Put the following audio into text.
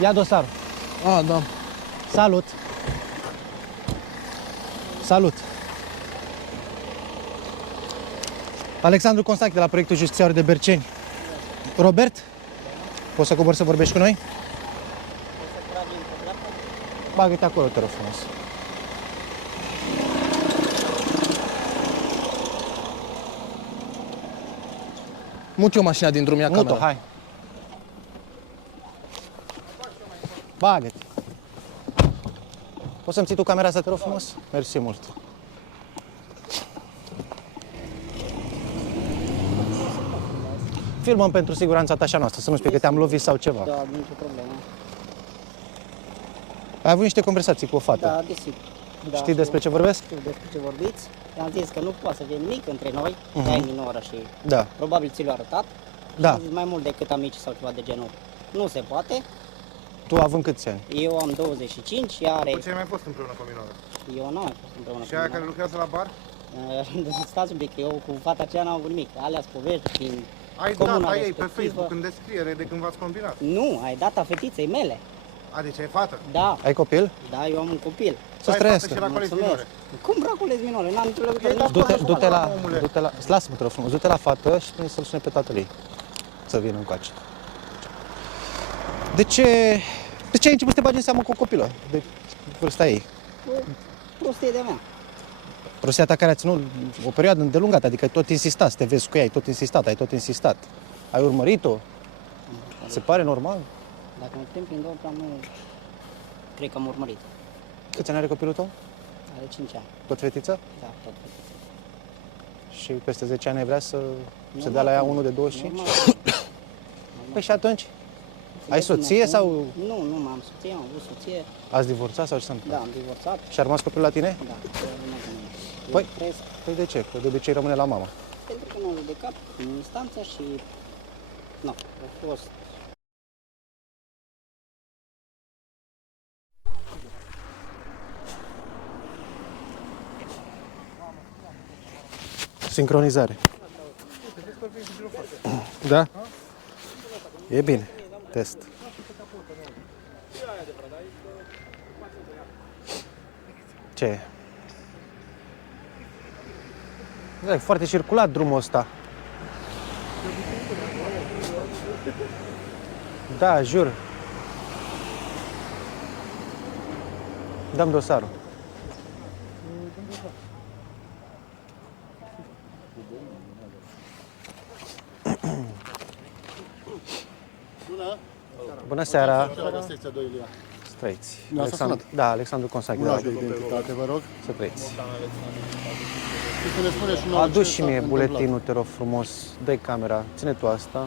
Ia dosarul. A, da. Salut! Salut! Alexandru Constache de la proiectul Justiciarul de Berceni. Robert? Poți să cobori să vorbești cu noi? Bagă-te acolo, te rog frumos. Mut eu mașina din drum, ia Mut-o, camera. hai. Bagă-te. Poți să-mi ții tu camera asta, te rog frumos? Mersi mult. Filmăm pentru siguranța ta și a noastră, să nu spui că te-am lovit sau ceva. Da, nicio problemă. Ai avut niște conversații cu o fată. Da, desigur. Da, Știi despre ce vorbesc? Știu despre ce vorbiți. I-am zis că nu poate să fie nimic între noi, că ai minoră și Da. probabil ți l-a arătat. Da. Am zis mai mult decât amici sau ceva de genul. Nu se poate. Tu având câți ani? Eu am 25, ea are... Cu ce ai mai fost împreună cu o minoră? Eu n-am mai fost împreună Și cu aia mine. care lucrează la bar? Stați un pic, eu cu fata aceea n-am avut nimic. Alea-s povești din Ai comuna data ei pe respectivă. Facebook în descriere de când v-ați combinat. Nu, ai data fetiței mele. A, deci ai fată. Da, Ai copil? da, eu am un copil. Să-ți Ai fată trăiască. și la colegi Mulțumesc. minore. Cum dracu ești minore? N-am nicio legătură. Ei, da, nici Du-te, cu du-te la, omule. du-te la, lasă-mă, te rog frumos, du-te la fată și spune să-l sune pe tatăl ei. Să vină încoace. De ce ai început să te bagi în seamă cu o copilă de vârsta ei? prostie de mea. Prostia ta care a ținut o perioadă îndelungată, adică ai tot insistat să te vezi cu ea, ai tot insistat. Ai urmărit-o? Se pare normal? Dacă mă prind prin două plan, nu cred că am urmărit. Câți ani are copilul tău? Are 5 ani. Tot fetiță? Da, tot fetiță. Și peste 10 ani ai vrea să se Normal dea la ea că nu. unul de 25? Normal. Păi și atunci? Ai Înțeleg soție cum sau Nu, nu mai am soție, am avut soție. ați divorțat sau ce s-a Da, întâmplat? am divorțat. Și a rămas copilul la tine? Da, urmează mine. Păi- Eu cresc Păi de ce? Că de obicei rămâne la mama. pentru că n-am judecat în instanță și... Nu, a fost... Sincronizare. Da? E bine. Test. Ce e? Da, e foarte circulat drumul ăsta. Da, jur. Dăm dosarul. Bună seara. Secția 2 Ilia. Să trăiți. Mi-ați sunat? Da, Alexandru Constache. Un act de identitate, vă rog. Să trăiți. Și să ne spuneți și nouă Adu ce și s-a mie întâmplat. buletinul, te rog frumos. Dă-i camera. Ține tu asta.